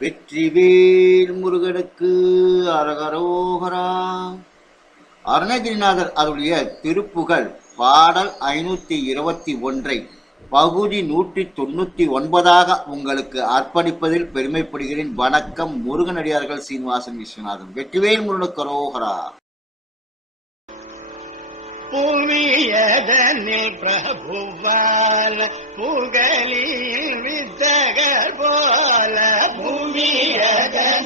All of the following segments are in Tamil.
வெற்றிவேல் முருகனுக்கு அரகரோகரா. அருணகிரிநாதர் அருளிய திருப்புகழ் பாடல் ஐநூத்தி இருபத்தி ஒன்றை பகுதி நூற்றி தொண்ணூத்தி ஒன்பதாக உங்களுக்கு அர்ப்பணிப்பதில் பெருமைப்படுகிறேன். வணக்கம் முருகனடியார்கள் சீனிவாசன் விஸ்வநாதன். வெற்றிவேல் முருகனுக்கு அரோகரா. புவியதனில் பிரபுவால் புகழில் வித்தகர் போல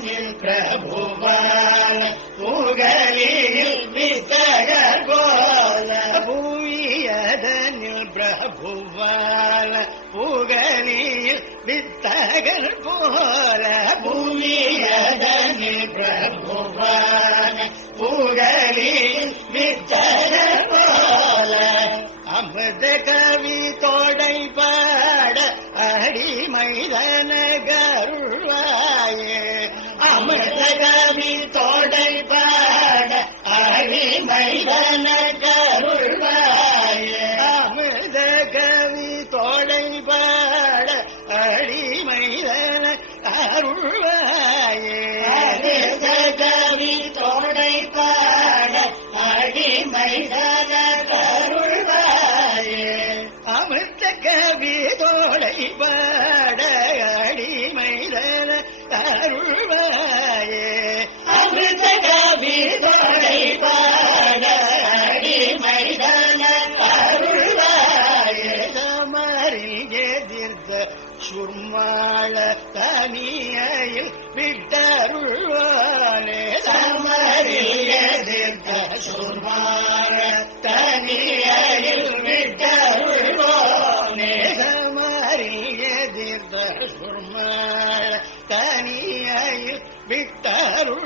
புவியதனில் பிரபுவான் புகழில் விசகோல போல புவியதனில் பிரபுவான. புகழில் வித்தகர் போல புவியதனில் பிரபுவான். புகழில் வித்தகர் போல அமிர்த கவி தோடை பாட அடிமைதன கருள்வாயே அமிர்த கவி தோடை பாட அடிமைதன கருள்வாயே அமிர்த கவி தோடை பாட அடிமைதன அருள்வாயே அமிர்த கவி தோடை பாட அடிமைதன கருள்வாயே அமிர்த கவி தோடை பாட அருள்வாயே. அமிர்த கவி தோடை பாட அடிமைதன அருள்வாயே. சமரில் எதிர்த்த சுர்மாள தனியில் விட்டருள்வானே. சமரில் எதிர்த்த சுர்மாள விட்டருள்வானே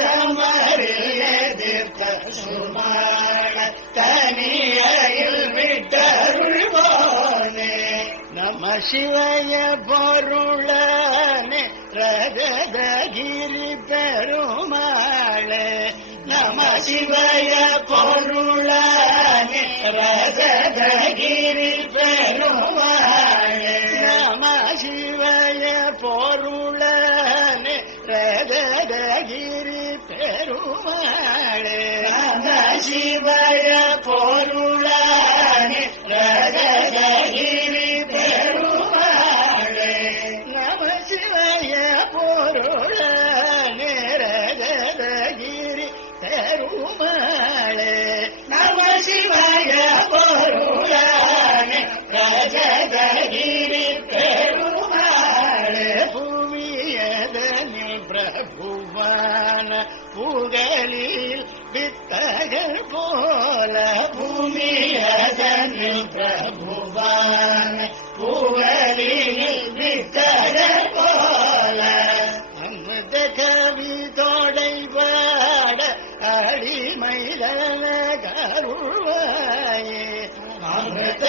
சமரில் எதிர்த்த சுர்மாள தனியில் விட்டருள்வானே நம சிவய பொருளனே ரகதகிரி பெருமாளே நம சிவய பொருளனே ரகதகிரி பெருமாள். பொருளனே ரகதகிரி பெருமாளே பிரபுவான புகழில் வித்தகர் போல பூமியதனில் பிரபுவான புகழில் வித்தகர் போல அமிர்த கவி தோடை பாட அடிமைதன கருள்வாயே. அமிர்த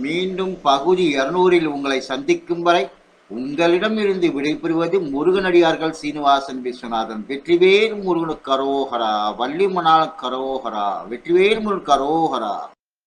மீண்டும் பகுதி இருநூறில் உங்களை சந்திக்கும் வரை உங்களிடமிருந்து விடைபெறுவது முருகனடியார்கள் சீனிவாசன் விஸ்வநாதன். வெற்றிவேல் முருகனு கரோகரா வள்ளிமணால் கரோகரா வெற்றிவேல் முருகன் கரோகரா